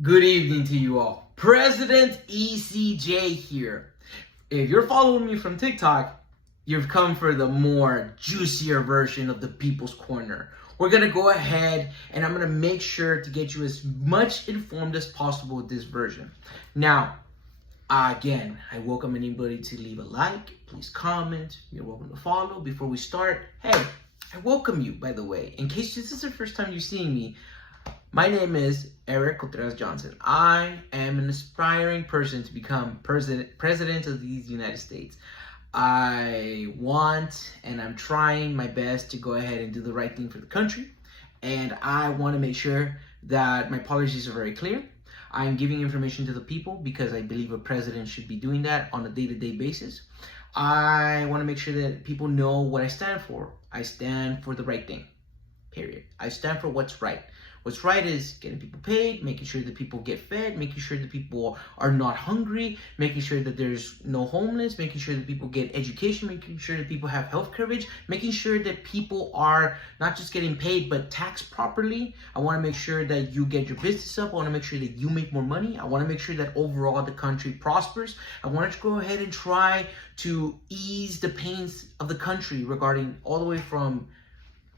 Good evening to you all. President ECJ here. If you're following me from TikTok, you've come for the more juicier version of the People's Corner. We're going to go ahead and I'm going to make sure to get you as much informed as possible with this version. Now, again, I welcome anybody to leave a like. Please comment. You're welcome to follow. Before we start, hey, I welcome you, by the way. In case this is the first time you're seeing me, my name is Contreras-Johnson. I am an aspiring person to become president of these United States. I want and I'm trying my best to go ahead and do the right thing for the country. And I want to make sure that my policies are very clear. I'm giving information to the people because I believe a president should be doing that on a day-to-day basis. I want to make sure that people know what I stand for. I stand for the right thing, period. I stand for what's right. What's right is getting people paid, making sure that people get fed, making sure that people are not hungry, making sure that there's no homeless, making sure that people get education, making sure that people have health coverage, making sure that people are not just getting paid, but taxed properly. I want to make sure that you get your business up. I want to make sure that you make more money. I want to make sure that overall the country prospers. I want to go ahead and try to ease the pains of the country regarding all the way from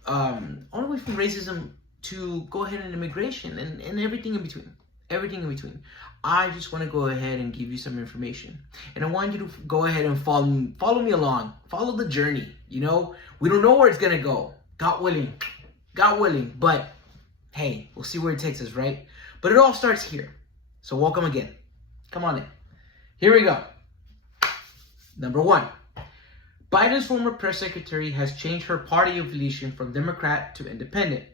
racism to go ahead and immigration and everything in between. Everything in between. I just want to go ahead and give you some information. And I want you to go ahead and follow me along. Follow the journey. You know, we don't know where it's going to go. God willing. But hey, we'll see where it takes us, right? But it all starts here. So welcome again. Come on in. Here we go. Number one. Biden's former press secretary has changed her party affiliation from Democrat to Independent.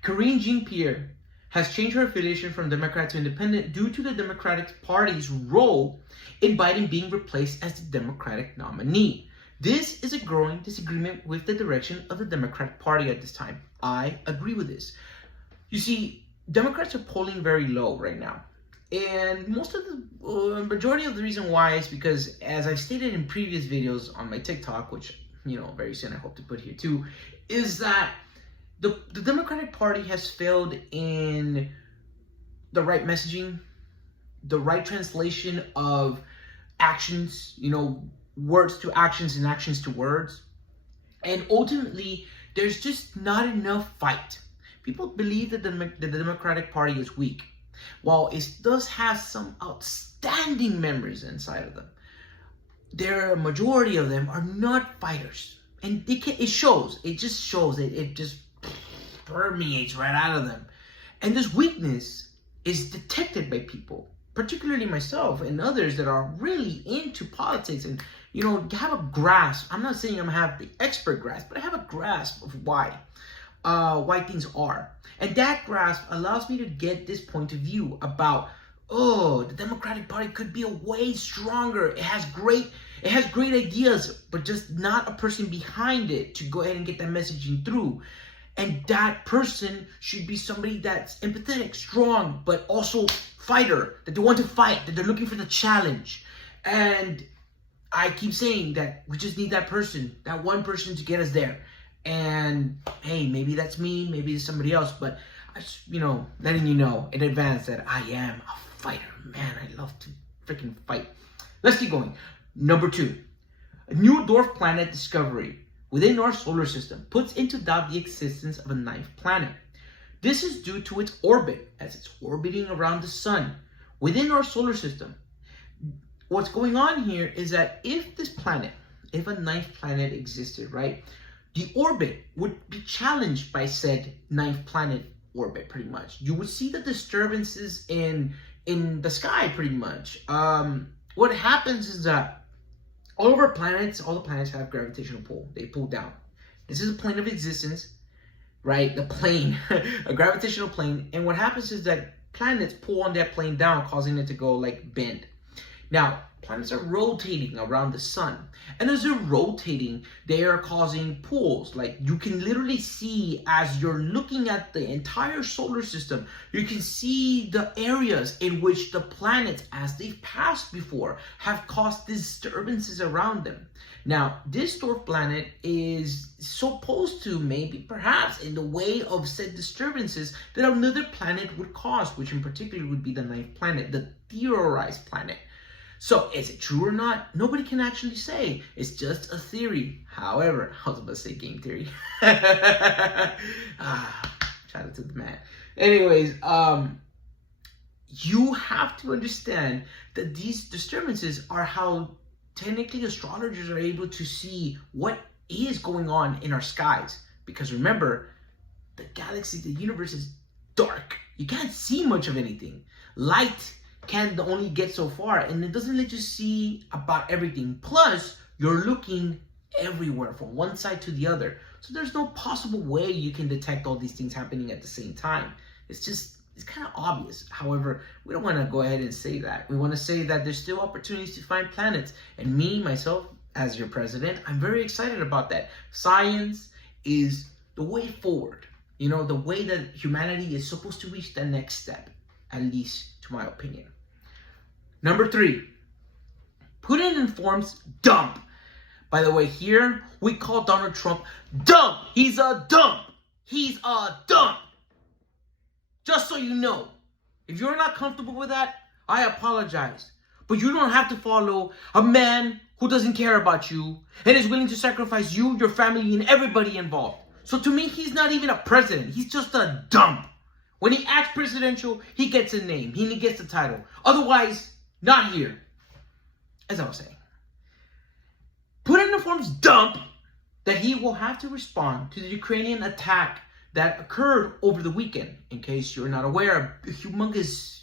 Karine Jean-Pierre has changed her affiliation from Democrat to Independent due to the Democratic Party's role in Biden being replaced as the Democratic nominee. This is a growing disagreement with the direction of the Democratic Party at this time. I agree with this. You see, Democrats are polling very low right now. And most of the majority of the reason why is because, as I stated in previous videos on my TikTok, which, very soon I hope to put here too, is that the Democratic Party has failed in the right messaging, the right translation of actions, words to actions and actions to words. And ultimately, there's just not enough fight. People believe that the Democratic Party is weak. While it does have some outstanding members inside of them, a majority of them are not fighters. And it shows. It just shows. It just permeates right out of them. And this weakness is detected by people, particularly myself and others that are really into politics and, have a grasp. I'm not saying I have the expert grasp, but I have a grasp of why things are. And that grasp allows me to get this point of view about, the Democratic Party could be a way stronger. It has great ideas, but just not a person behind it to go ahead and get that messaging through. And that person should be somebody that's empathetic, strong, but also fighter, that they want to fight, that they're looking for the challenge. And I keep saying that we just need that person, that one person to get us there. And hey, maybe that's me, maybe it's somebody else, but I just, letting you know in advance that I am a fighter. Man, I love to freaking fight. Let's keep going. Number two, a new dwarf planet discovery within our solar system puts into doubt the existence of a ninth planet. This is due to its orbit, as it's orbiting around the sun within our solar system. What's going on here is that if a ninth planet existed, right, the orbit would be challenged by said ninth planet orbit, pretty much. You would see the disturbances in the sky, pretty much. What happens is that all the planets have gravitational pull. They pull down. This is a plane of existence, right? The plane, a gravitational plane. And what happens is that planets pull on that plane down, causing it to go bend. Now, planets are rotating around the sun. And as they're rotating, they are causing pulls. Like you can literally see as you're looking at the entire solar system, you can see the areas in which the planets, as they've passed before, have caused disturbances around them. Now, this dwarf planet is supposed to maybe, perhaps, in the way of said disturbances that another planet would cause, which in particular would be the ninth planet, the theorized planet. So, is it true or not? Nobody can actually say. It's just a theory. However, I was about to say game theory. Shout out to the man. Anyways, you have to understand that these disturbances are how technically astrologers are able to see what is going on in our skies. Because remember, the galaxy, the universe is dark. You can't see much of anything. Light can only get so far, and it doesn't let you see about everything. Plus, you're looking everywhere from one side to the other. So there's no possible way you can detect all these things happening at the same time. It's kind of obvious. However, we don't want to go ahead and say that. We want to say that there's still opportunities to find planets. And me, myself, as your president, I'm very excited about that. Science is the way forward. You know, the way that humanity is supposed to reach the next step, at least to my opinion. Number 3, Putin informs dump. By the way, here we call Donald Trump dump. He's a dump. He's a dump. Just so you know, if you're not comfortable with that, I apologize. But you don't have to follow a man who doesn't care about you and is willing to sacrifice you, your family, and everybody involved. So to me, he's not even a president. He's just a dump. When he acts presidential, he gets a name. He gets the title. Otherwise, not here. As I was saying, Putin informs dump that he will have to respond to the Ukrainian attack that occurred over the weekend. In case you're not aware, a humongous,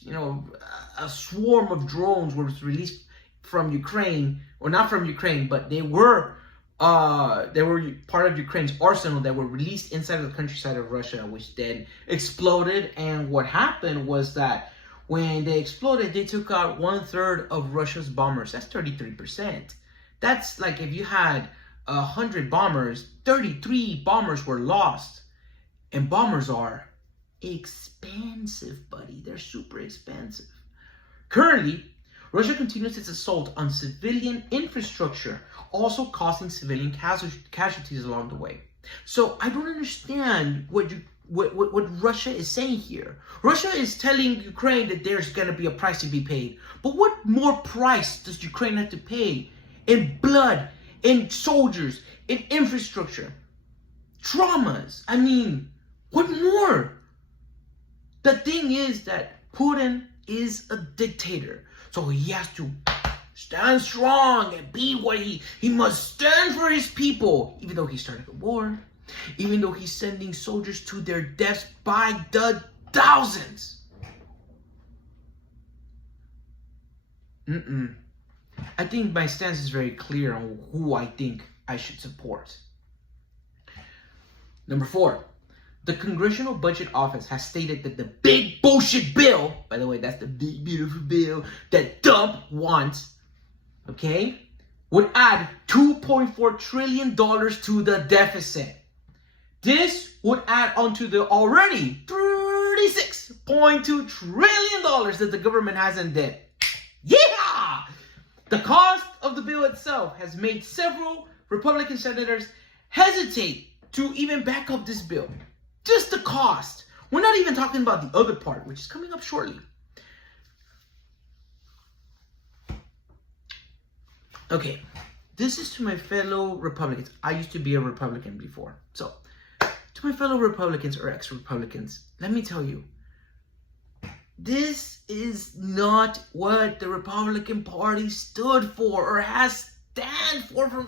a swarm of drones was released from Ukraine, or not from Ukraine, but they were part of Ukraine's arsenal that were released inside of the countryside of Russia, which then exploded. And what happened was that when they exploded, they took out 1/3 of Russia's bombers. That's 33%. That's like if you had 100 bombers, 33 bombers were lost. And bombers are expensive, buddy. They're super expensive. Currently, Russia continues its assault on civilian infrastructure, also causing civilian casualties along the way. So I don't understand what Russia is saying here. Russia is telling Ukraine that there's going to be a price to be paid. But what more price does Ukraine have to pay in blood, in soldiers, in infrastructure, traumas? I mean, what more? The thing is that Putin is a dictator. So he has to stand strong and be what he must stand for his people. Even though he started a war, even though he's sending soldiers to their deaths by the thousands. I think my stance is very clear on who I think I should support. Number 4. The Congressional Budget Office has stated that the big bullshit bill, by the way, that's the big beautiful bill that Trump wants, okay, would add $2.4 trillion to the deficit. This would add onto the already $36.2 trillion that the government has in debt. Yeah! The cost of the bill itself has made several Republican senators hesitate to even back up this bill. Just the cost. We're not even talking about the other part, which is coming up shortly. Okay, this is to my fellow Republicans. I used to be a Republican before. So, to my fellow Republicans or ex-Republicans, let me tell you, this is not what the Republican Party stood for or has stand for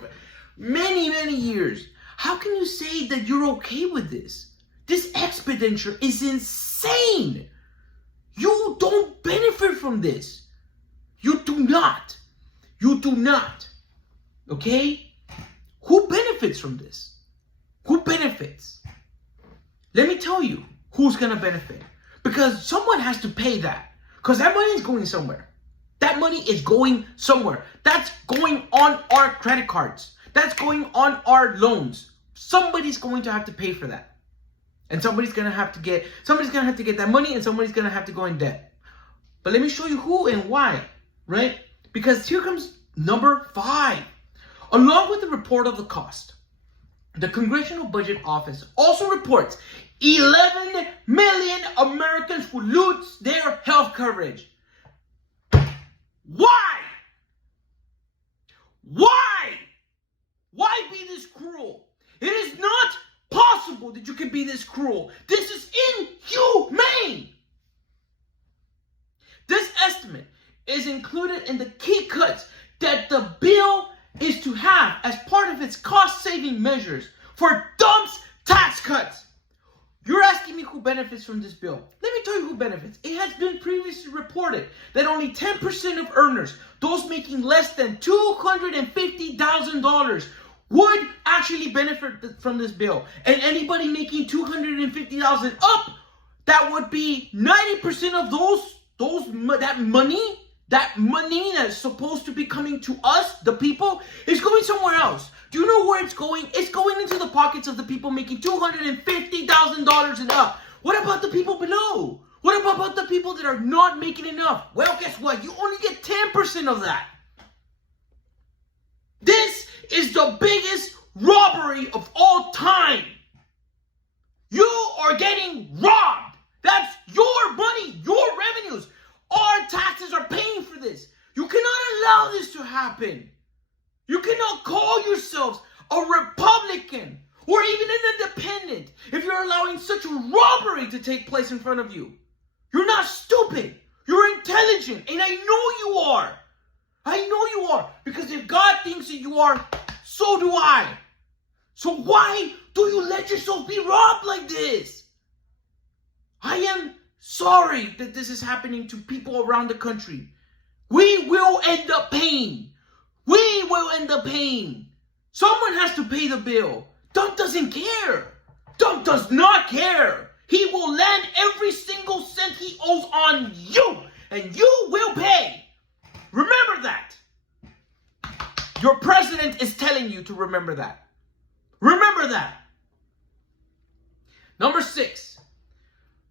many, many years. How can you say that you're okay with this? This expenditure is insane. You don't benefit from this. You do not. You do not. Okay? Who benefits from this? Who benefits? Let me tell you who's going to benefit. Because someone has to pay that. Because that money is going somewhere. That money is going somewhere. That's going on our credit cards. That's going on our loans. Somebody's going to have to pay for that. And somebody's going to have to get that money, and somebody's going to have to go in debt. But let me show you who and why, right? Because here comes number 5. Along with the report of the cost, the Congressional Budget Office also reports 11 million Americans will lose their health coverage. Why? Why? Why be this cruel? It is not possible that you can be this cruel. This is inhumane. This estimate is included in the key cuts that the bill is to have as part of its cost-saving measures for dumps tax cuts. You're asking me who benefits from this bill. Let me tell you who benefits. It has been previously reported that only 10% of earners, those making less than $250,000, would actually benefit from this bill. And anybody making $250,000 up, that would be 90% of that money that's supposed to be coming to us, the people, is going somewhere else. Do you know where it's going? It's going into the pockets of the people making $250,000 and up. What about the people below? What about the people that are not making enough? Well, guess what? You only get 10% of that. This is the biggest robbery of all time. You are getting robbed. That's your money, your revenues. Our taxes are paying for this. You cannot allow this to happen. You cannot call yourselves a Republican or even an independent if you're allowing such a robbery to take place in front of you. You're not stupid. You're intelligent. And I know you are. I know you are. Because if God thinks that you are, so do I. So why do you let yourself be robbed like this? I am sorry that this is happening to people around the country. We will end up paying. We will end up paying. Someone has to pay the bill. Dump doesn't care. Dump does not care. He will land every single cent he owes on you, and you will pay. Remember that. Your president is telling you to remember that. Remember that. Number 6.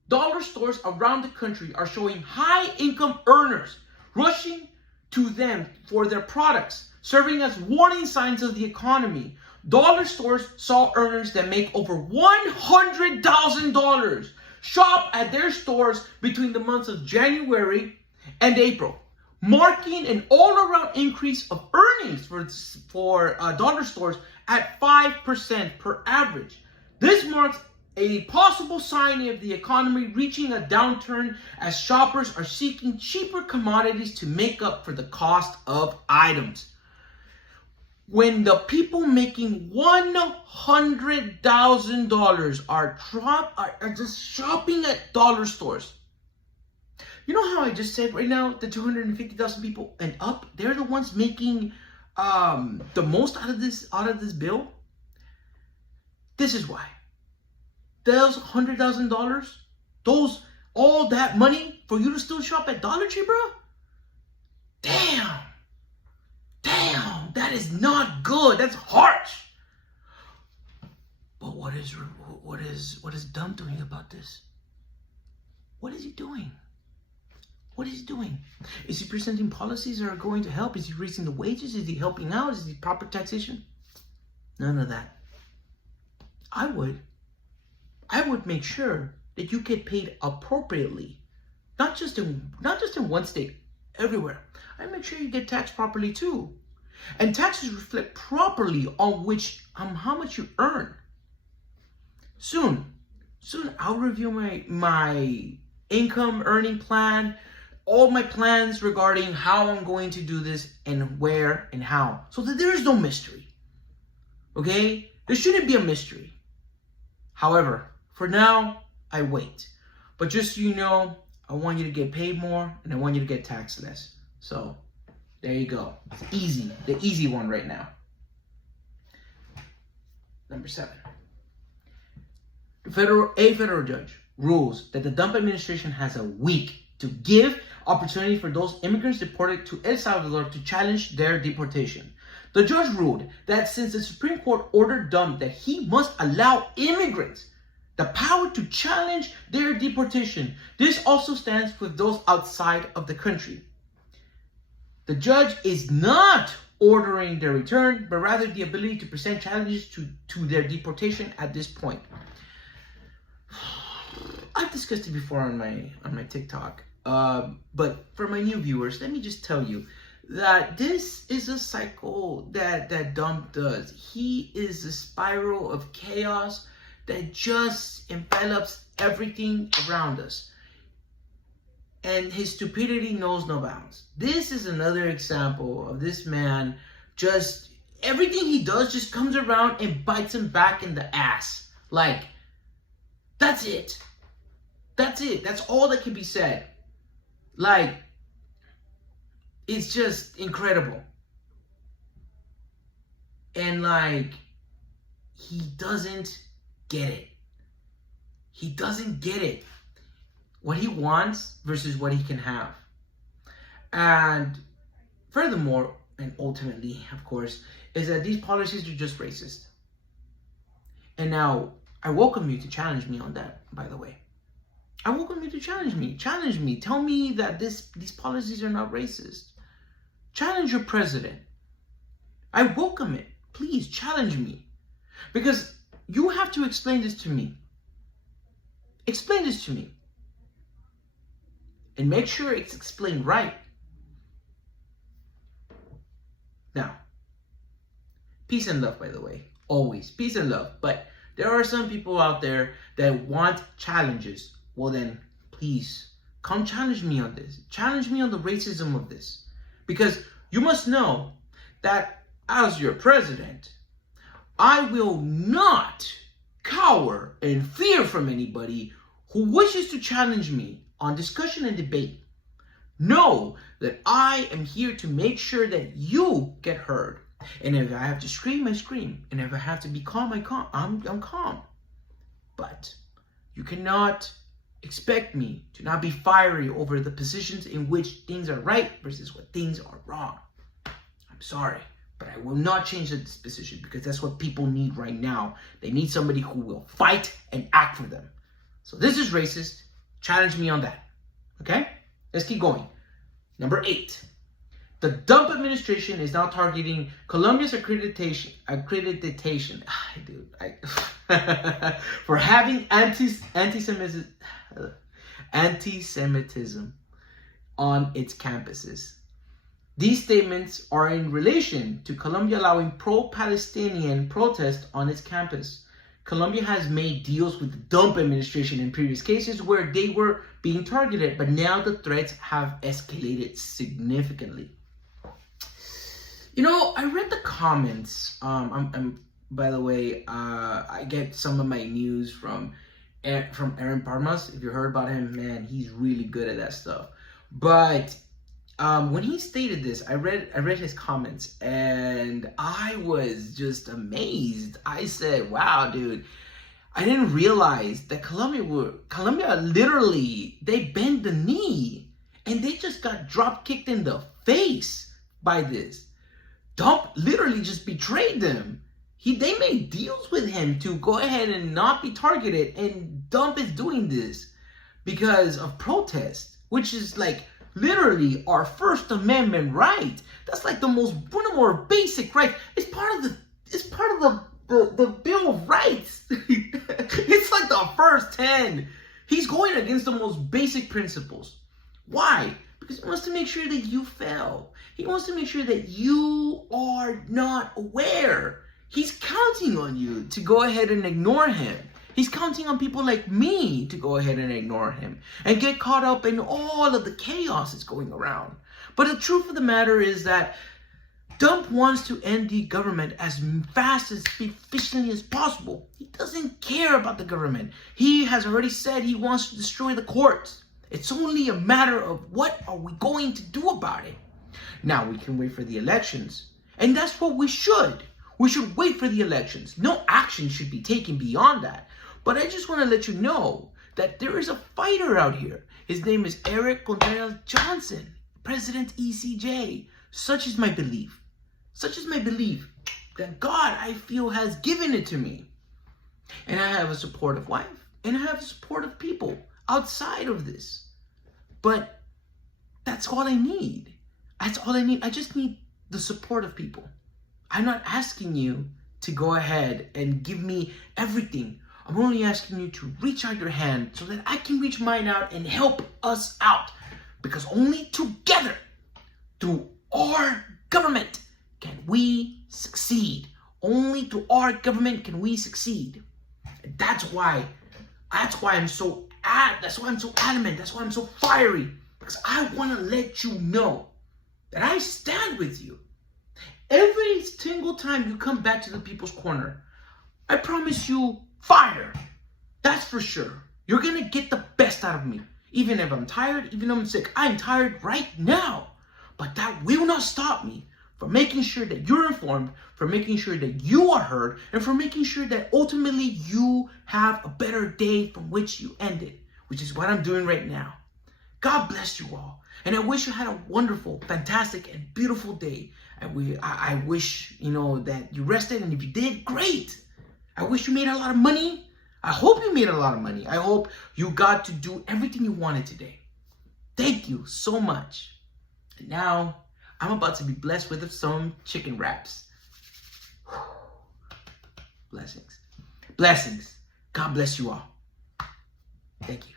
Dollar stores around the country are showing high-income earners rushing to them for their products, serving as warning signs of the economy. Dollar stores saw earners that make over $100,000 shop at their stores between the months of January and April, marking an all-around increase of earnings for dollar stores at 5% per average. This marks a possible sign of the economy reaching a downturn as shoppers are seeking cheaper commodities to make up for the cost of items. When the people making $100,000 are just shopping at dollar stores, you know how I just said right now the 250,000 people and up, they're the ones making the most out of this bill? This is why. Those $100,000, all that money for you to still shop at Dollar Tree, bro? Damn, that is not good. That's harsh. But what is Dump doing about this? What is he doing? What is he doing? Is he presenting policies that are going to help? Is he raising the wages? Is he helping out? Is he proper taxation? None of that. I would make sure that you get paid appropriately, not just in one state, everywhere. I make sure you get taxed properly too, and taxes reflect properly on how much you earn. Soon I'll review my income earning plan, all my plans regarding how I'm going to do this and where and how, so that there is no mystery. Okay, there shouldn't be a mystery. However, for now, I wait. But just so you know, I want you to get paid more and I want you to get taxed less. So, there you go. It's easy. The easy one right now. Number 7. A federal judge rules that the Dump administration has a week to give opportunity for those immigrants deported to El Salvador to challenge their deportation. The judge ruled that since the Supreme Court ordered Dump that he must allow immigrants the power to challenge their deportation, this also stands with those outside of the country. The judge is not ordering their return, but rather the ability to present challenges to their deportation at this point. I've discussed it before on my TikTok, but for my new viewers, let me just tell you that this is a cycle that Dump does. He is a spiral of chaos that just envelops everything around us. And his stupidity knows no bounds. This is another example of this man just, everything he does just comes around and bites him back in the ass. Like, that's it. That's it. That's all that can be said. Like, it's just incredible. And like, he doesn't get it. He doesn't get it. What he wants versus what he can have. And furthermore, and ultimately, of course, is that these policies are just racist. And now, I welcome you to challenge me on that, by the way. I welcome you to challenge me. Challenge me. Tell me that these policies are not racist. Challenge your president. I welcome it. Please challenge me. Because you have to explain this to me. Explain this to me. And make sure it's explained right. Now, peace and love, by the way. Always. Peace and love. But there are some people out there that want challenges. Well then, please, come challenge me on this. Challenge me on the racism of this. Because you must know that as your president, I will not cower in fear from anybody who wishes to challenge me on discussion and debate. Know that I am here to make sure that you get heard. And if I have to scream, I scream. And if I have to be calm, I'm calm. But you cannot expect me to not be fiery over the positions in which things are right versus what things are wrong. I'm sorry, but I will not change this position because that's what people need right now. They need somebody who will fight and act for them. So this is racist. Challenge me on that. Okay? Let's keep going. Number 8. The Dump administration is now targeting Colombia's accreditation for having anti-Semitism on its campuses. These statements are in relation to Colombia allowing pro-Palestinian protests on its campus. Colombia has made deals with the Dump administration in previous cases where they were being targeted, but now the threats have escalated significantly. You know, I read the comments. By the way, I get some of my news from Aaron Parmas. If you heard about him, man, he's really good at that stuff. But when he stated this, I read his comments and I was just amazed. I said, "Wow, dude! I didn't realize that Colombia literally, they bent the knee and they just got drop kicked in the face by this. Dump literally just betrayed them. They made deals with him to go ahead and not be targeted, and Dump is doing this because of protest, which is like literally our First Amendment right. That's like one of the more basic rights. It's part of the Bill of Rights. It's like the first 10. He's going against the most basic principles. Why? Because he wants to make sure that you fail. He wants to make sure that you are not aware. He's counting on you to go ahead and ignore him. He's counting on people like me to go ahead and ignore him and get caught up in all of the chaos that's going around. But the truth of the matter is that Dump wants to end the government as fast, as efficiently as possible. He doesn't care about the government. He has already said he wants to destroy the courts. It's only a matter of what are we going to do about it. Now we can wait for the elections. And that's what we should. We should wait for the elections. No action should be taken beyond that. But I just want to let you know that there is a fighter out here. His name is Eric Contreras-Johnson, President ECJ. Such is my belief. Such is my belief that God, I feel, has given it to me. And I have a supportive wife. And I have supportive people outside of this. But that's all I need. That's all I need. I just need the support of people. I'm not asking you to go ahead and give me everything. I'm only asking you to reach out your hand so that I can reach mine out and help us out. Because only together, through our government, can we succeed. Only through our government can we succeed. And that's why I'm so adamant. That's why I'm so fiery. Because I want to let you know that I stand with you. Every single time you come back to the People's Corner, I promise you fire. That's for sure. You're going to get the best out of me. Even if I'm tired, even if I'm sick. I'm tired right now. But that will not stop me from making sure that you're informed, for making sure that you are heard, and for making sure that ultimately you have a better day from which you ended, which is what I'm doing right now. God bless you all. And I wish you had a wonderful, fantastic, and beautiful day. I wish, that you rested. And if you did, great. I wish you made a lot of money. I hope you made a lot of money. I hope you got to do everything you wanted today. Thank you so much. And now, I'm about to be blessed with some chicken wraps. Blessings. Blessings. God bless you all. Thank you.